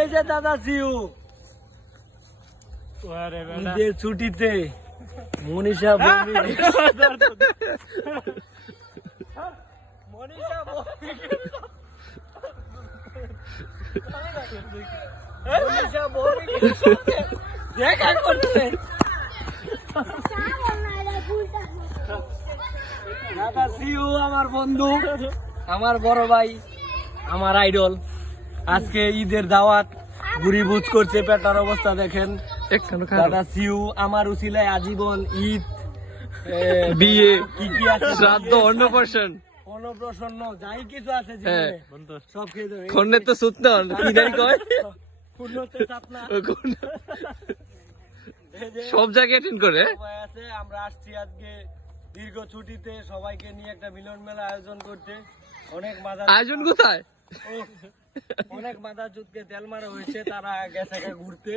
এই যে দাদা জিউ ঈদের ছুটিতে মনীষা দেখা করছে দাদা সিউ আমার বন্ধু, আমার বড় ভাই, আমার আইডল। আজকে ঈদের দাওয়াত ঘুরি বুঝ করছে, পেটার অবস্থা দেখেন। দাদা সিউ আমার উসিলায় আজীবন ঈদ, বিয়ে, কি কি আছে, শ্রাদ্ধ, অন্নপ্রাশন, যাই কিছু আছে জীবনে সব খেয়ে দেবে। খন্ডে তো সুতন কি জানি কয়, সব জায়গায় অ্যাটেন্ড করে। সবাই আছে, আমরা আসছি আজকে দীর্ঘ ছুটিতে সবাইকে নিয়ে একটা মিলন মেলা আয়োজন করতে। অনেক মাথা আয়োজন কোথায়? অনেক মাথা চুটকে তেল মারা হয়েছে, তারা গেছে ঘুরতে।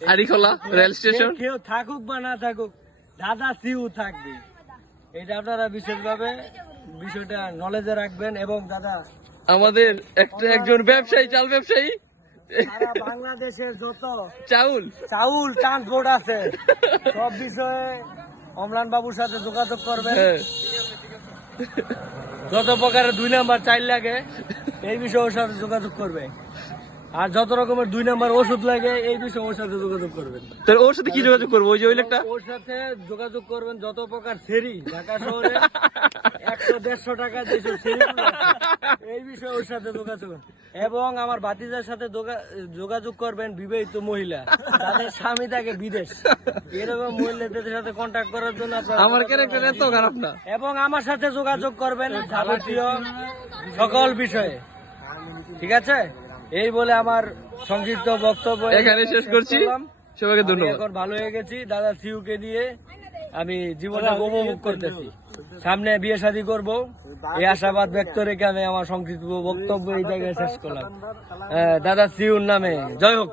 আড়িখোলা রেল স্টেশন। কেউ থাকুক বা না থাকুক, দাদা সিউ থাকবে, এটা আপনারা বিশেষভাবে বিষয়টা নলেজে রাখবেন। এবং দাদা আমাদের একজন ব্যবসায়ী, চাল ব্যবসায়ী, সারা বাংলাদেশের যত চাউল ট্রান্সপোর্ট আছে সব বিষয়ে অমলান বাবুর সাথে যোগাযোগ করবেন। যত প্রকারের 2 নাম্বার চাইল লাগে এই বিষয়ে ওর সাথে যোগাযোগ করবে। আর যত রকমের 2 নাম্বার ওষুধ লাগে এই বিষয়ে ওর সাথে যোগাযোগ করবেন। তাহলে ওর সাথে কি যোগাযোগ করবো? ওই যে ওই লোকটা, ওর সাথে যোগাযোগ করবেন। যত প্রকার সেরি ঢাকা শহরে 100-150 টাকা যেসব সেরি এই বিষয়ে ওর সাথে যোগাযোগ করবেন। এবং আমার ভাতিজার সাথে যোগাযোগ করবেন বিবাহিত মহিলা, তাদের স্বামী থাকে বিদেশ, এরকম মহিলাদের সাথে কন্ট্যাক্ট করার জন্য আমার ক্যারেক্টার এত খারাপ না। এবং আমার সাথে যোগাযোগ করবেন যাবতীয় সকল বিষয়ে, ঠিক আছে? এই বলে আমার সংক্ষিপ্ত বক্তব্য এখানে শেষ করছি। সবাইকে ধন্যবাদ। এখন ভালো হয়ে গেছি, দাদা সিউকে নিয়ে আমি জীবনটা উপভোগ করতেছি। সামনে বিয়ে শাদী করবো, এই আশাবাদ ব্যক্ত রেখে আমি আমার সংক্ষিপ্ত বক্তব্য এই জায়গায় শেষ করলাম। দাদা সিউর নামে জয় হোক।